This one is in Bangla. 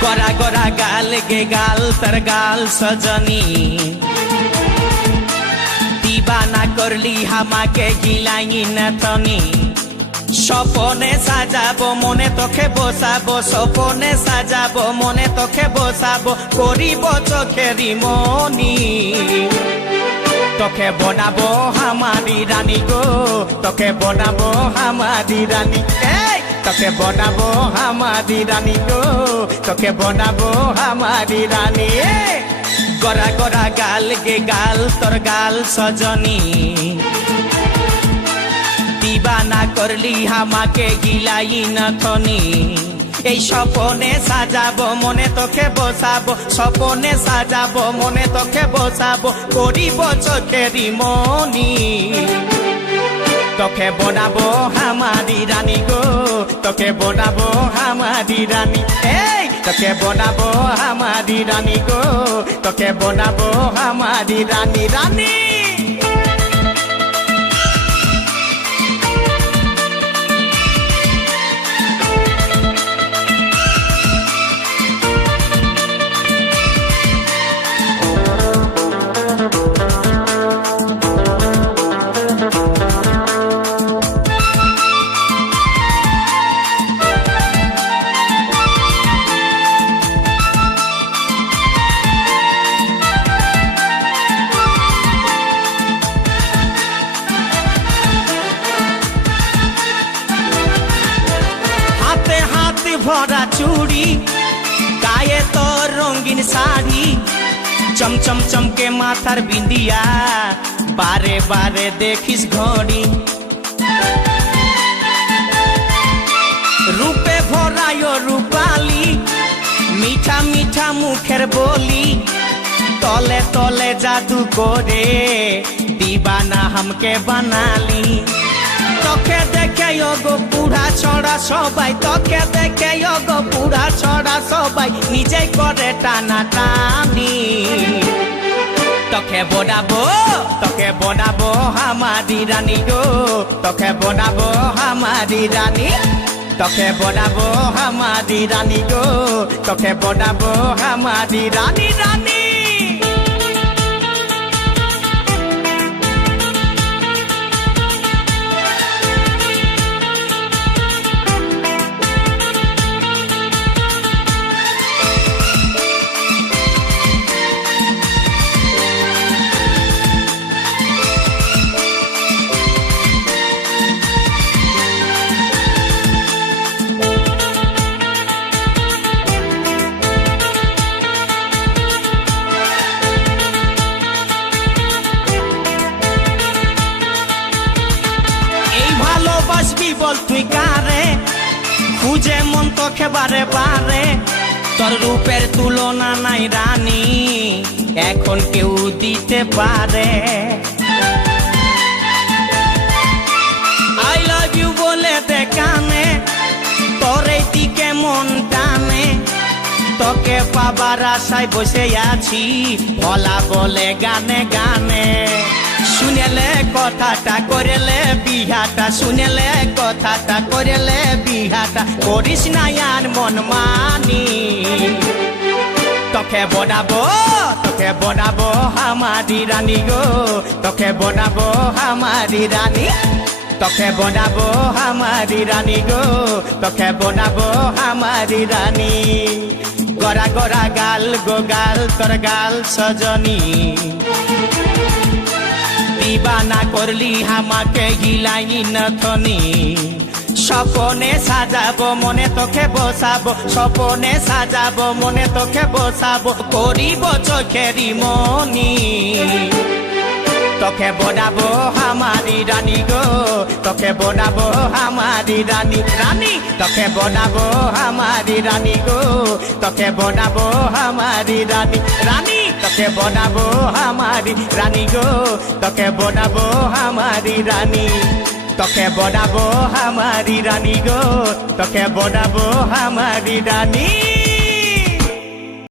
गोरा गोरा गाल गे गाल तर गाल सजनी दीवाना करली हामाके गिलाई न तनी স্বপনে সাজাবো মনে তোকে বসাবো স্বপনে সাজাবো মনে তোকে বসাবো করিব চোখেরি মনি তোকে বনাবো হামারি রানী গো তোকে বনাবো হামারি রানী তোকে বনাবো হামারি রানী গো তোকে বনাবো হামারি রানী গোরা গোরা গাল গে গাল তোর গাল সজনী दीवाना करली हामाके गिलाई न थनी এই স্বপনে সাজাবো মনে তোকে বসাবো স্বপনে সাজাবো মনে তোকে বসাবো করিব চোখেরি মনি তোকে বনাবো হামারি রানী গো তোকে বনাবো হামারি রানী তোকে বনাবো হামারি রানী গো তোকে বনাবো হামারি রানী রানী भरा चूड़ी गाये तो रंगीन साड़ी चमचम चमके माथार बिंदिया बारे बारे देखिस घड़ी रूपे भरायो रूपाली मीठा मीठा मुखेर बोली तले तले जादू करे दीवाना हमके बनाली তোকে দেখে গো পুরা ছড়া সবাই তোকে দেখে গো পুরা ছড়া সবাই নিজে করে টানা টানি তোকে বনাবো হামারি রানী গো তোকে বনাবো হামারি রানী তোকে বনাবো হামারি রানী গো তোকে বনাবো হামারি রানী রানী বল তুই কারে খুঁজে মন তোকে বারে বারে তোর রূপের তুলনা নাই রানী এখন কেউ দিতে পারে আই লাভ ইউ বলে দে কানে তোর এই দিকে মন টানে তোকে পাবার আশায় বসে আছি ভোলা বলে গানে গানে শুনেলে কথাটা করেলে বিহাটা শুনেলে কথাটা করেলে বিহাটা করিস না আর মন মানি তোকে বনাবো হামারি রানী গো তোকে বনাবো হামারি রানী তোকে বনাবো হামারি রানী গো তোকে বনাবো হামারি রানী গোরা গোরা গাল গো গাল তোর গাল সজনী दीवाना करली हामाके गिलाई न थनी স্বপনে সাজাবো মনে তোকে বসাবো স্বপনে সাজাবো মনে তোকে বসাবো করিব চোখেরি মনি তোকে বনাবো হামারি রানী গো তোকে বনাবো হামারি রানী রানী তোকে বনাবো হামারি রানী গো তোকে বনাবো হামারি রানী রানী তোকে বনাবো হামারি রানী গো তোকে বনাবো হামারি রানী তোকে বনাবো হামারি রানী গো তোকে বনাবো হামারি রানী